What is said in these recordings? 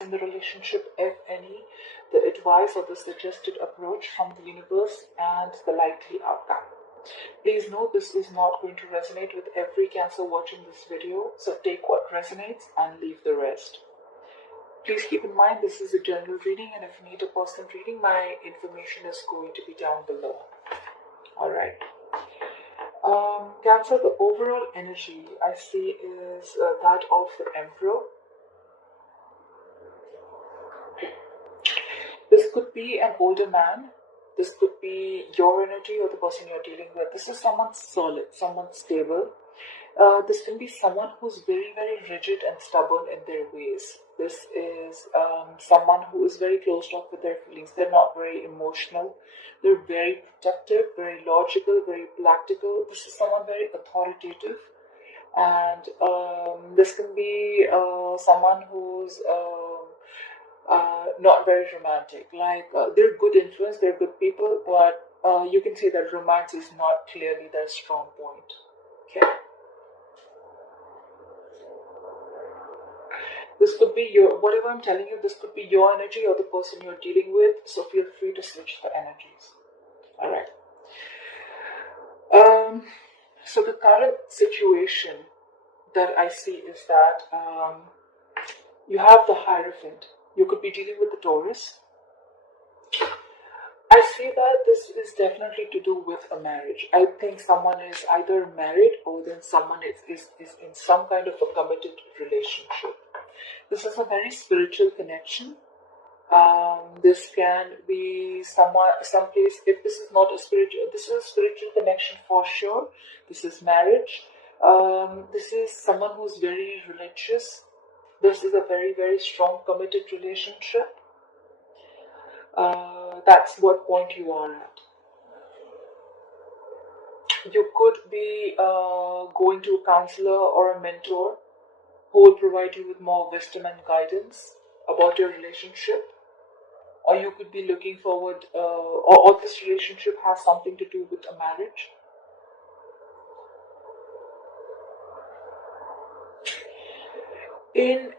in the relationship, if any, the advice or the suggested approach from the universe and the likely outcome. Please note this is not going to resonate with every Cancer watching this video, so take what resonates and leave the rest. Please keep in mind this is a general reading, and if you need a personal reading, my information is going to be down below. Alright. Cancer, the overall energy I see is that of the Emperor. This could be an older man. This could be your energy or the person you're dealing with. This is someone solid, someone stable. This can be someone who's very, very rigid and stubborn in their ways. This is someone who is very closed off with their feelings. They're not very emotional. They're very protective, very logical, very practical. This is someone very authoritative. And this can be someone who's not very romantic. Like, they're good influence, they're good people, but you can say that romance is not clearly their strong point. Okay? This could be your, whatever I'm telling you, this could be your energy or the person you're dealing with, so feel free to switch the energies. Alright. So the current situation that I see is that you have the Hierophant. You could be dealing with the Taurus. I see that this is definitely to do with a marriage. I think someone is either married or then someone is in some kind of a committed relationship. This is a very spiritual connection. This can be someplace. If this is not a spiritual, this is a spiritual connection for sure. This is marriage. This is someone who's very religious. This is a very, very strong committed relationship. That's what point you are at. You could be going to a counselor or a mentor who will provide you with more wisdom and guidance about your relationship. Or you could be looking forward, or this relationship has something to do with a marriage. In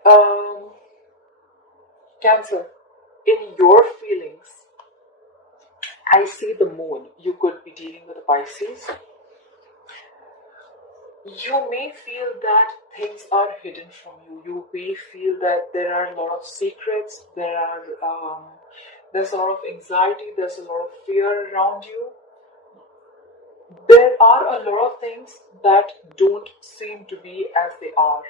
Cancer, in your feelings, I see the moon. You could be dealing with a Pisces. You may feel that things are hidden from you. You may feel that there are a lot of secrets. There's a lot of anxiety. There's a lot of fear around you. There are a lot of things that don't seem to be as they are.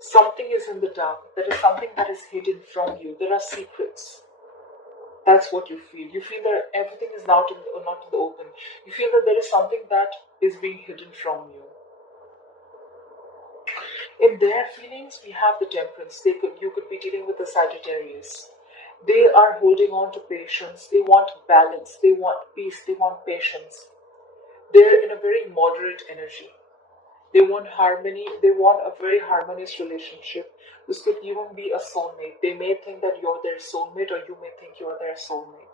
Something is in the dark. There is something that is hidden from you. There are secrets. That's what you feel. You feel that everything is not in the open. You feel that there is something that is being hidden from you. In their feelings, we have the Temperance. You could be dealing with the Sagittarius. They are holding on to patience. They want balance. They want peace. They want patience. They're in a very moderate energy. They want harmony. They want a very harmonious relationship. This could even be a soulmate. They may think that you're their soulmate, or you may think you're their soulmate.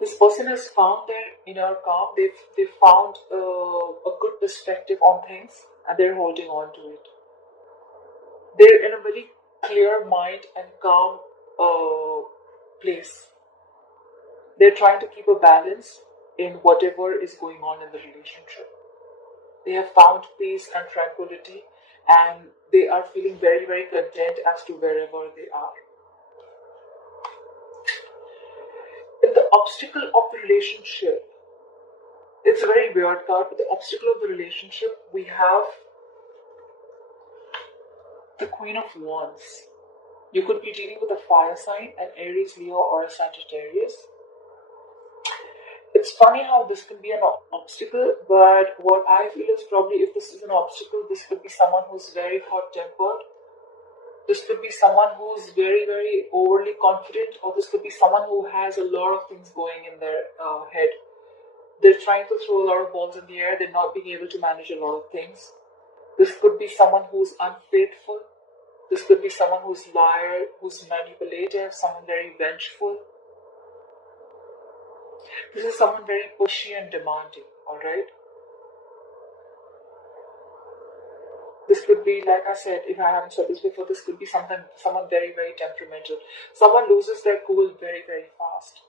This person has found their inner calm. They've found a good perspective on things, and they're holding on to it. They're in a very clear mind and calm place. They're trying to keep a balance in whatever is going on in the relationship. They have found peace and tranquility, and they are feeling very, very content as to wherever they are. In the obstacle of the relationship, it's a very weird card, but the obstacle of the relationship, we have the Queen of Wands. You could be dealing with a fire sign, an Aries, Leo, or a Sagittarius. It's funny how this can be an obstacle, but what I feel is probably if this is an obstacle, this could be someone who's very hot-tempered. This could be someone who's very, very overly confident, or this could be someone who has a lot of things going in their head. They're trying to throw a lot of balls in the air. They're not being able to manage a lot of things. This could be someone who's unfaithful. This could be someone who's liar, who's manipulative, someone very vengeful. This is someone very pushy and demanding, alright? This could be, like I said, if I haven't said this before, this could be someone very, very temperamental. Someone loses their cool very, very fast.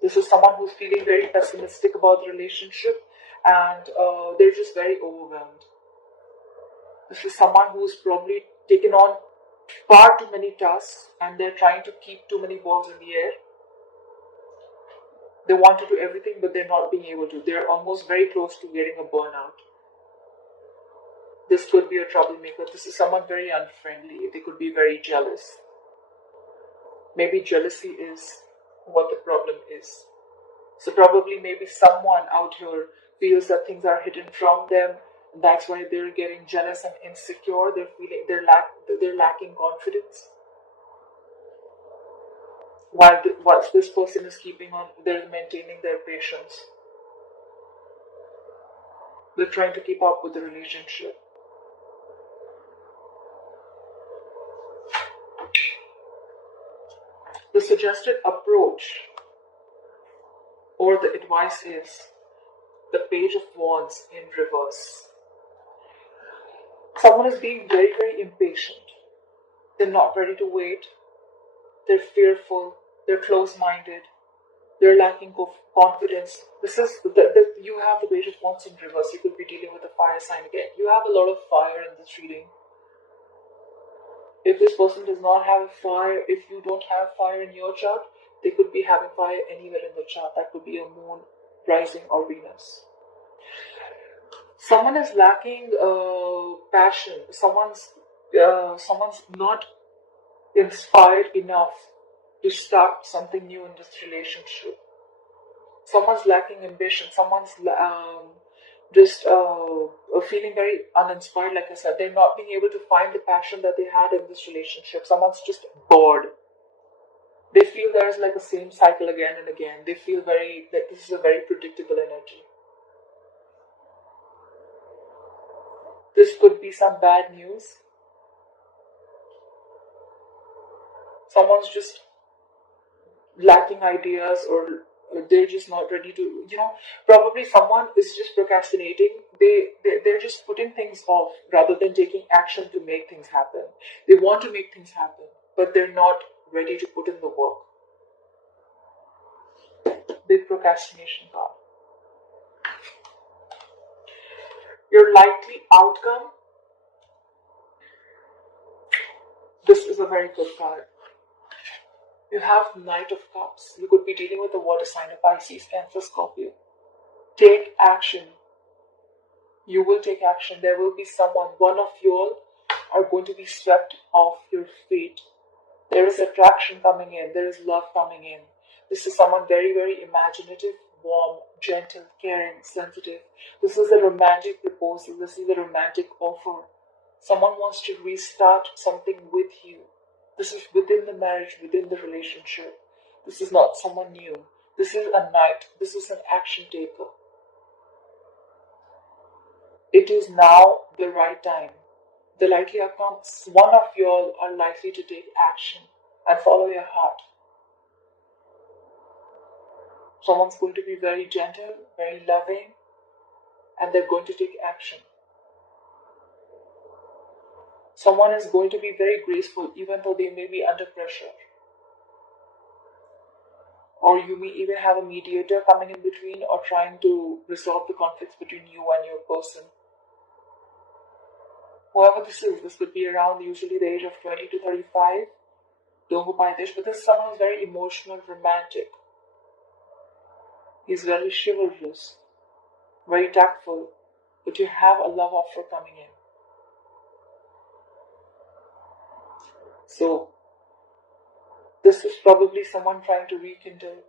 This is someone who's feeling very pessimistic about the relationship, and they're just very overwhelmed. This is someone who's probably taken on far too many tasks, and they're trying to keep too many balls in the air. They want to do everything, but they're not being able to. They're almost very close to getting a burnout. This could be a troublemaker. This is someone very unfriendly. They could be very jealous. Maybe jealousy is what the problem is. So probably maybe someone out here feels that things are hidden from them. And that's why they're getting jealous and insecure. They're feeling they're lacking confidence. While this person is keeping on, they're maintaining their patience. They're trying to keep up with the relationship. The suggested approach or the advice is the Page of Wands in reverse. Someone is being very, very impatient. They're not ready to wait. They're fearful. They're close-minded. They're lacking confidence. This is you have the Page of Wands in reverse. You could be dealing with a fire sign again. You have a lot of fire in this reading. If this person does not have fire, if you don't have fire in your chart, they could be having fire anywhere in the chart. That could be a moon, rising, or Venus. Someone is lacking passion. Someone's not inspired enough to start something new in this relationship. Someone's lacking ambition. Someone's just feeling very uninspired. Like I said, they're not being able to find the passion that they had in this relationship. Someone's just bored. They feel there's like the same cycle again and again. They feel that this is a very predictable energy. This could be some bad news. Someone's just lacking ideas, or they're just not ready to, probably someone is just procrastinating. They're just putting things off rather than taking action to make things happen. They want to make things happen, but they're not ready to put in the work. Big procrastination card. Your likely outcome. This is a very good card. You have Knight of Cups. You could be dealing with a water sign of Pisces, Cancer, Scorpio. Take action. You will take action. There will be someone, one of you all are going to be swept off your feet. There is attraction coming in. There is love coming in. This is someone very, very imaginative, warm, gentle, caring, sensitive. This is a romantic proposal. This is a romantic offer. Someone wants to restart something with you. This is within the marriage, within the relationship. This is not someone new. This is a knight. This is an action taker. It is now the right time. The likely outcome, one of you all are likely to take action and follow your heart. Someone's going to be very gentle, very loving, and they're going to take action. Someone is going to be very graceful, even though they may be under pressure. Or you may even have a mediator coming in between or trying to resolve the conflicts between you and your person. Whoever this is, this could be around usually the age of 20 to 35. Don't go by this, but this is someone who's very emotional, romantic. He's very chivalrous, very tactful, but you have a love offer coming in. So, this is probably someone trying to rekindle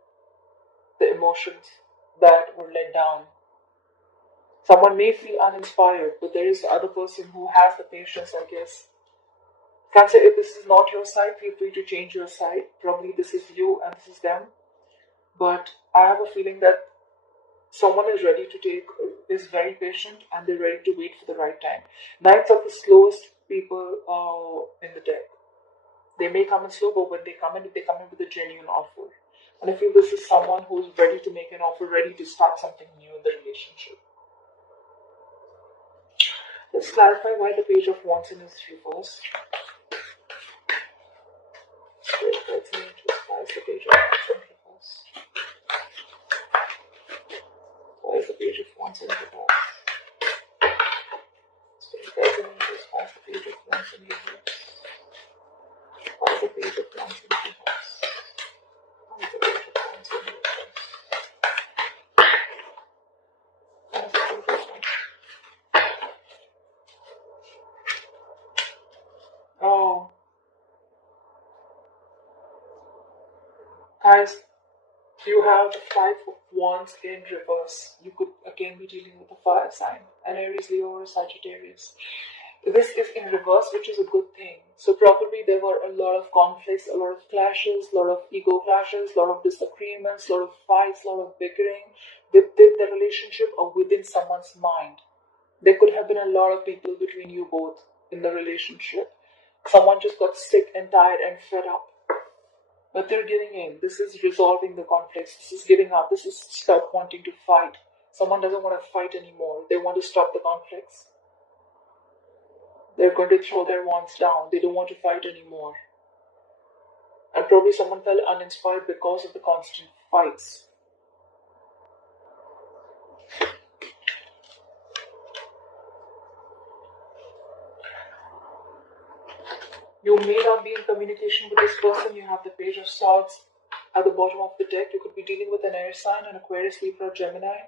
the emotions that were let down. Someone may feel uninspired, but there is the other person who has the patience, I guess. Cancer, if this is not your side, feel free to change your side. Probably this is you and this is them. But I have a feeling that someone is is very patient, and they're ready to wait for the right time. Knights are the slowest people in the deck. They may come in slow, but when they come in with a genuine offer. And I feel this is someone who's ready to make an offer, ready to start something new in the relationship. Let's clarify why the Page of Wands in is reverse. Spirit guides and angels, why is the Page of Wands in reverse? Why is the Page of Wands in reverse? Spirit guides and angels, why is the Page of Wands in reverse? Why is the Page of Wands in reverse? Why is the Page of Wands in reverse? Why is the Page of Wands? Oh, guys, you have the Five of Wands in reverse. You could again be dealing with a fire sign, an Aries, Leo, or Sagittarius. This is in reverse, which is a good thing. So probably there were a lot of conflicts, a lot of clashes, a lot of ego clashes, a lot of disagreements, a lot of fights, a lot of bickering within the relationship or within someone's mind. There could have been a lot of people between you both in the relationship. Someone just got sick and tired and fed up. But they're giving in. This is resolving the conflicts. This is giving up. This is stop wanting to fight. Someone doesn't want to fight anymore. They want to stop the conflicts. They're going to throw their wands down. They don't want to fight anymore. And probably someone felt uninspired because of the constant fights. You may not be in communication with this person. You have the Page of Swords at the bottom of the deck. You could be dealing with an air sign, an Aquarius, Libra, Gemini.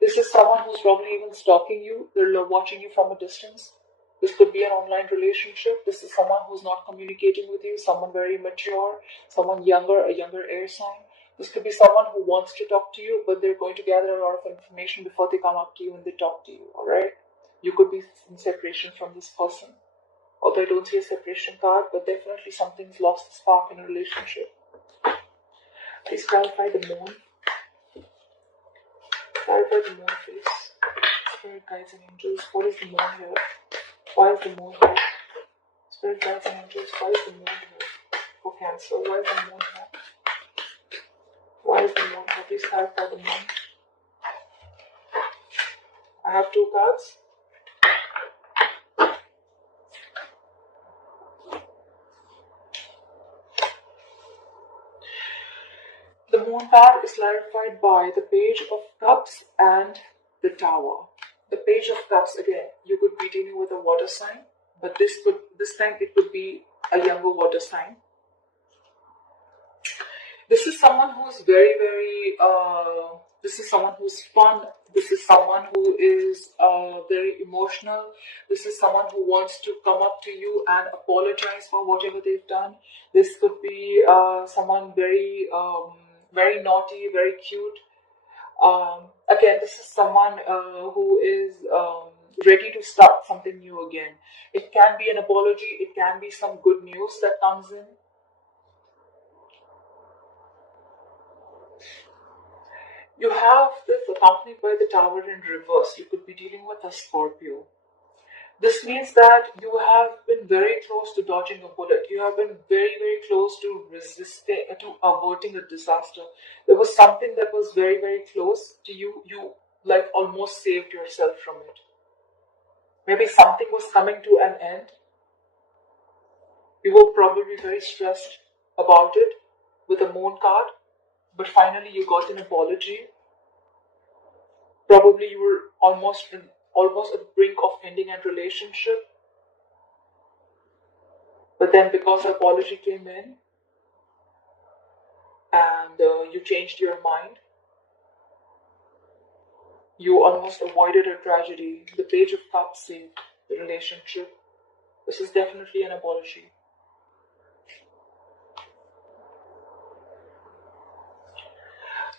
This is someone who's probably even stalking you. They're watching you from a distance. This could be an online relationship. This is someone who's not communicating with you, someone very mature, someone younger, a younger air sign. This could be someone who wants to talk to you, but they're going to gather a lot of information before they come up to you and they talk to you, alright? You could be in separation from this person. Although I don't see a separation card, but definitely something's lost the spark in a relationship. Please clarify the moon. Clarify the moon, please. Spirit guides and angels. What is the moon here? Why is the moon here? Spirit guides and angels. Why is the moon here? For Cancer. Why is the moon here? Why is the moon here? Please clarify the moon. I have two cards. The moon card is clarified by the Page of Cups and the Tower. The Page of Cups, again, you could be dealing with a water sign, but this time it could be a younger water sign. This is someone who is very, very, this is someone who's fun. This is someone who is very emotional. This is someone who wants to come up to you and apologize for whatever they've done. This could be someone very, very naughty, very cute. Again, this is someone who is ready to start something new again. It can be an apology. It can be some good news that comes in. You have this accompanied by the Tower in reverse. You could be dealing with a Scorpio. This means that you have been very close to dodging a bullet. You have been very, very close to resisting, to averting a disaster. There was something that was very, very close to you. You like almost saved yourself from it. Maybe something was coming to an end. You were probably very stressed about it with a moon card, but finally you got an apology. Probably you were almost at the brink of ending a relationship, but then because the apology came in and you changed your mind, you almost avoided a tragedy. The Page of Cups saved the relationship. This is definitely an apology.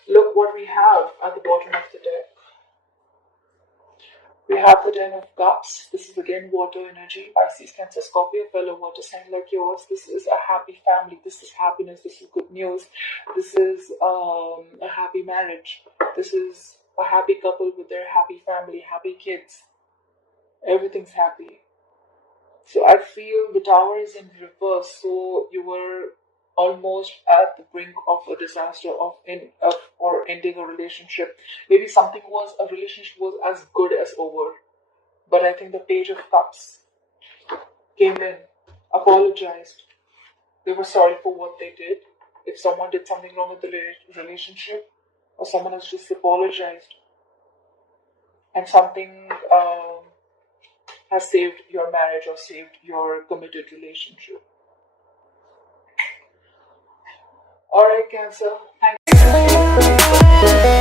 Look what we have at the bottom of the deck. We have the Ten of Cups. This is again water energy. Pisces, Cancer, Scorpio, fellow water sign like yours. This is a happy family. This is happiness. This is good news. This is a happy marriage. This is a happy couple with their happy family, happy kids. Everything's happy. So I feel the Tower is in reverse. So you were almost at the brink of a disaster or ending a relationship. Maybe a relationship was as good as over, But I think the Page of Cups came in, apologized. They were sorry for what they did. If someone did something wrong with the relationship, or someone has just apologized, and something has saved your marriage or saved your committed relationship. Alright, Cancer. Thank you.